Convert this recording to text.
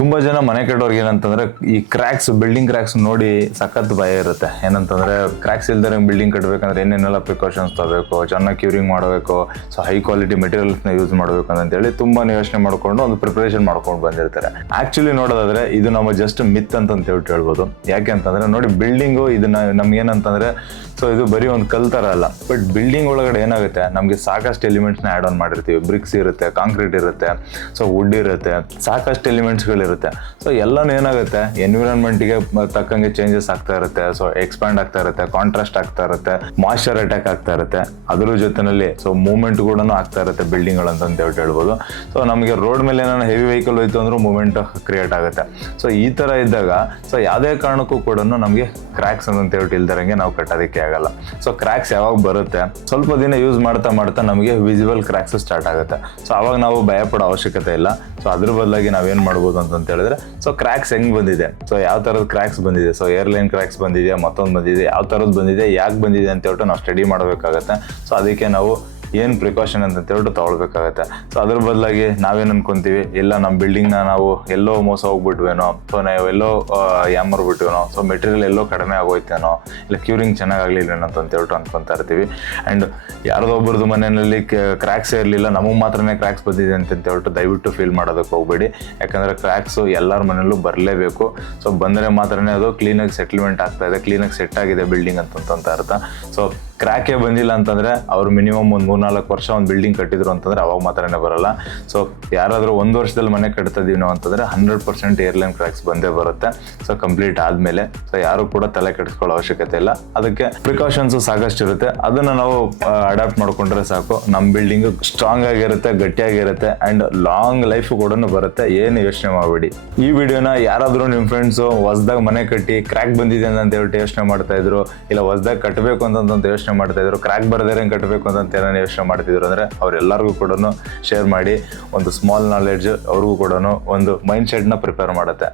ತುಂಬಾ ಜನ ಮನೆ ಕಟ್ಟೋರ್ಗೆ ಏನಂತಂದ್ರೆ ಈ ಕ್ರ್ಯಾಕ್ಸ್, ಬಿಲ್ಡಿಂಗ್ ಕ್ರ್ಯಾಕ್ಸ್ ನೋಡಿ ಸಖತ್ ಭಯ ಇರುತ್ತೆ. ಏನಂತಂದ್ರೆ ಕ್ರ್ಯಾಕ್ಸ್ ಇಲ್ದರೆ ಬಿಲ್ಡಿಂಗ್ ಕಟ್ಟಬೇಕಂದ್ರೆ ಏನೇನೆಲ್ಲ ಪ್ರಿಕಾಷನ್ಸ್ ತಗೋಬೇಕು, ಚೆನ್ನಾಗಿ ಕ್ಯೂರಿಂಗ್ ಮಾಡಬೇಕು, ಸೊ ಹೈ ಕ್ವಾಲಿಟಿ ಮೆಟೀರಿಯಲ್ಸ್ನ ಯೂಸ್ ಮಾಡಬೇಕು ಅಂತೇಳಿ ತುಂಬಾ ಯೋಚನೆ ಮಾಡ್ಕೊಂಡು ಒಂದು ಪ್ರಿಪರೇಷನ್ ಮಾಡ್ಕೊಂಡು ಬಂದಿರ್ತಾರೆ. ಆಕ್ಚುಲಿ ನೋಡೋದಾದ್ರೆ ಇದು ನಮ್ಮ ಜಸ್ಟ್ ಮಿತ್ ಅಂತ ಹೇಳ್ಬೋದು. ಯಾಕೆ ಅಂತಂದ್ರೆ ನೋಡಿ, ಬಿಲ್ಡಿಂಗು ಇದನ್ನ ನಮ್ಗೆ ಏನಂತಂದ್ರೆ ಸೊ ಇದು ಬರೀ ಒಂದು ಕಲ್ ತರ ಅಲ್ಲ, ಬಟ್ ಬಿಲ್ಡಿಂಗ್ ಒಳಗಡೆ ಏನಾಗುತ್ತೆ, ನಮಗೆ ಸಾಕಷ್ಟು ಎಲಿಮೆಂಟ್ಸ್ನ ಆ್ಯಡ್ ಆನ್ ಮಾಡಿರ್ತೀವಿ. ಬ್ರಿಕ್ಸ್ ಇರುತ್ತೆ, ಕಾಂಕ್ರೀಟ್ ಇರುತ್ತೆ, ಸೊ ವುಡ್ ಇರುತ್ತೆ, ಸಾಕಷ್ಟು ಎಲಿಮೆಂಟ್ಸ್ಗಳಿರುತ್ತೆ. ಸೊ ಎಲ್ಲನೂ ಏನಾಗುತ್ತೆ, ಎನ್ವಿರಾನ್ಮೆಂಟ್ಗೆ ತಕ್ಕಂಗೆ ಚೇಂಜಸ್ ಆಗ್ತಾ ಇರುತ್ತೆ. ಸೊ ಎಕ್ಸ್ಪ್ಯಾಂಡ್ ಆಗ್ತಾ ಇರುತ್ತೆ, ಕಾಂಟ್ರಾಸ್ಟ್ ಆಗ್ತಾ ಇರುತ್ತೆ, ಮಾಯ್ಶ್ಚರ್ ಅಟ್ಯಾಕ್ ಆಗ್ತಾ ಇರುತ್ತೆ. ಅದ್ರ ಜೊತೆನಲ್ಲಿ ಸೊ ಮೂವ್ಮೆಂಟ್ ಕೂಡ ಆಗ್ತಾ ಇರುತ್ತೆ ಬಿಲ್ಡಿಂಗ್ಗಳು ಅಂತ ಹೇಳ್ಬೋದು. ಸೊ ನಮಗೆ ರೋಡ್ ಮೇಲೆ ಏನಾದ್ರು ಹೆವಿ ವೆಹಿಕಲ್ ಹೋಯ್ತು ಅಂದ್ರೂ ಮೂವ್ಮೆಂಟ್ ಕ್ರಿಯೇಟ್ ಆಗುತ್ತೆ. ಸೊ ಈ ತರ ಇದ್ದಾಗ ಸೊ ಯಾವುದೇ ಕಾರಣಕ್ಕೂ ಕೂಡ ನಮಗೆ ಕ್ರ್ಯಾಕ್ಸ್ ಅಂತ ಇಲ್ದಿರಂಗೆ ನಾವು ಕಟ್ಟೋದಕ್ಕೆ ಆಗಲ್ಲ. ಸೊ ಕ್ರ್ಯಾಕ್ಸ್ ಯಾವಾಗ ಬರುತ್ತೆ, ಸ್ವಲ್ಪ ದಿನ ಯೂಸ್ ಮಾಡ್ತಾ ಮಾಡ್ತಾ ನಮಗೆ ವಿಸಿಬಲ್ ಕ್ರ್ಯಾಕ್ಸ್ ಸ್ಟಾರ್ಟ್ ಆಗುತ್ತೆ. ಸೊ ಅವಾಗ ನಾವು ಭಯ ಪಡೋ ಅವಶ್ಯಕತೆ ಇಲ್ಲ. ಸೊ ಅದ್ರ ಬದಲಾಗಿ ನಾವೇನ್ ಮಾಡ್ಬೋದು ಅಂತ ಹೇಳಿದ್ರೆ, ಸೊ ಕ್ರ್ಯಾಕ್ಸ್ ಹೆಂಗ್ ಬಂದಿದೆ, ಸೊ ಯಾವ ತರದ ಕ್ರ್ಯಾಕ್ಸ್ ಬಂದಿದೆ, ಸೊ ಏರ್ಲೈನ್ ಕ್ರ್ಯಾಕ್ಸ್ ಬಂದಿದೆ, ಮತ್ತೊಂದು ಬಂದಿದೆ, ಯಾವ ತರದ್ ಬಂದಿದೆ, ಯಾಕೆ ಬಂದಿದೆ ಅಂತ ಹೇಳ್ಬಿಟ್ಟು ನಾವು ಸ್ಟಡಿ ಮಾಡಬೇಕಾಗತ್ತೆ. ಸೊ ಅದಕ್ಕೆ ನಾವು ಏನು ಪ್ರಿಕಾಷನ್ ಅಂತ ಹೇಳ್ಬಿಟ್ಟು ತಗೊಳ್ಬೇಕಾಗತ್ತೆ. ಸೊ ಅದ್ರ ಬದಲಾಗಿ ನಾವೇನು ಅನ್ಕೊಂತೀವಿ, ಇಲ್ಲ ನಮ್ಮ ಬಿಲ್ಡಿಂಗ್ನ ನಾವು ಎಲ್ಲೋ ಮೋಸ ಹೋಗ್ಬಿಟ್ವೇನೋ, ಸೊ ನಾವು ಎಲ್ಲೋ ಯಾಮರ್ಬಿಟ್ವೇನೋ, ಸೊ ಮೆಟೀರಿಯಲ್ ಎಲ್ಲೋ ಕಡಿಮೆ ಆಗೋಯ್ತೇನೋ, ಇಲ್ಲ ಕ್ಯೂರಿಂಗ್ ಚೆನ್ನಾಗಾಗಲಿಲ್ಲ ಅಂತ ಹೇಳ್ಬಿಟ್ಟು ಅನ್ಕೊತಾ ಇರ್ತೀವಿ. ಆ್ಯಂಡ್ ಯಾರ್ದೋ ಒಬ್ಬರದು ಮನೆಯಲ್ಲಿ ಕ್ರ್ಯಾಕ್ಸ್ ಇರಲಿಲ್ಲ, ನಮಗೆ ಮಾತ್ರನೇ ಕ್ರ್ಯಾಕ್ಸ್ ಬಂದಿದೆ ಅಂತ ಹೇಳ್ಬಿಟ್ಟು ದಯವಿಟ್ಟು ಫೀಲ್ ಮಾಡೋದಕ್ಕೆ ಹೋಗ್ಬೇಡಿ. ಯಾಕಂದರೆ ಕ್ರ್ಯಾಕ್ಸು ಎಲ್ಲರ ಮನೆಯಲ್ಲೂ ಬರಲೇಬೇಕು. ಸೊ ಬಂದರೆ ಮಾತ್ರನೇ ಅದು ಕ್ಲೀನಾಗಿ ಸೆಟಲ್ಮೆಂಟ್ ಆಗ್ತಾ ಇದೆ, ಕ್ಲೀನಾಗಿ ಸೆಟ್ ಆಗಿದೆ ಬಿಲ್ಡಿಂಗ್ ಅಂತ ಅರ್ಥ. ಸೊ ಕ್ರ್ಯಾಕೇ ಬಂದಿಲ್ಲ ಅಂತಂದರೆ ಅವ್ರು ಮಿನಿಮಮ್ ಒಂದು 3-4 ವರ್ಷ ಒಂದು ಬಿಲ್ಡಿಂಗ್ ಕಟ್ಟಿದ್ರು ಅಂತಂದರೆ ಅವಾಗ ಮಾತ್ರನೇ ಬರಲ್ಲ. ಸೊ ಯಾರಾದರೂ 1 ವರ್ಷದಲ್ಲಿ ಮನೆ ಕಟ್ತಿದ್ದೀವಿ ನಾವು ಅಂತಂದರೆ 100% ಏರ್ಲೈನ್ ಕ್ರ್ಯಾಕ್ಸ್ ಬಂದೇ ಬರುತ್ತೆ. ಸೊ ಕಂಪ್ಲೀಟ್ ಆದಮೇಲೆ ಸೊ ಯಾರು ಕೂಡ ತಲೆ ಕೆಡಿಸ್ಕೊಳ್ಳೋ ಅವಶ್ಯಕತೆ ಇಲ್ಲ. ಅದಕ್ಕೆ ಪ್ರಿಕಾಷನ್ಸು ಸಾಕಷ್ಟು ಇರುತ್ತೆ, ಅದನ್ನು ನಾವು ಅಡಾಪ್ಟ್ ಮಾಡ್ಕೊಂಡ್ರೆ ಸಾಕು. ನಮ್ಮ ಬಿಲ್ಡಿಂಗ್ ಸ್ಟ್ರಾಂಗ್ ಆಗಿರುತ್ತೆ, ಗಟ್ಟಿಯಾಗಿರುತ್ತೆ, ಆ್ಯಂಡ್ ಲಾಂಗ್ ಲೈಫ್ ಕೂಡ ಬರುತ್ತೆ. ಏನು ಯೋಚನೆ ಮಾಡಬೇಡಿ. ಈ ವಿಡಿಯೋನ ಯಾರಾದರೂ ನಿಮ್ಮ ಫ್ರೆಂಡ್ಸು ಹೊಸದಾಗಿ ಮನೆ ಕಟ್ಟಿ ಕ್ರ್ಯಾಕ್ ಬಂದಿದೆ ಅಂತ ಹೇಳ್ಬಿಟ್ಟು ಯೋಚನೆ ಮಾಡ್ತಾ ಇದ್ರು, ಇಲ್ಲ ಹೊಸದಾಗಿ ಕಟ್ಟಬೇಕು ಅಂತ ಯೋಚನೆ ಮಾಡ್ತಾ ಇದ್ರು, ಕ್ರ್ಯಾಕ್ ಬರದೇ ಕಟ್ಟಬೇಕು ಅಂತ ಏನಾದ್ರು ಯೋಚನೆ ಮಾಡ್ತಿದ್ರು ಅಂದರೆ ಅವರೆಲ್ಲರಿಗೂ ಕೂಡ ಶೇರ್ ಮಾಡಿ. ಒಂದು ಸ್ಮಾಲ್ ನಾಲೆಡ್ಜ್ ಅವ್ರಿಗೂ ಕೂಡ ಒಂದು ಮೈಂಡ್ ಸೆಟ್ನ ಪ್ರಿಪೇರ್ ಮಾಡುತ್ತೆ.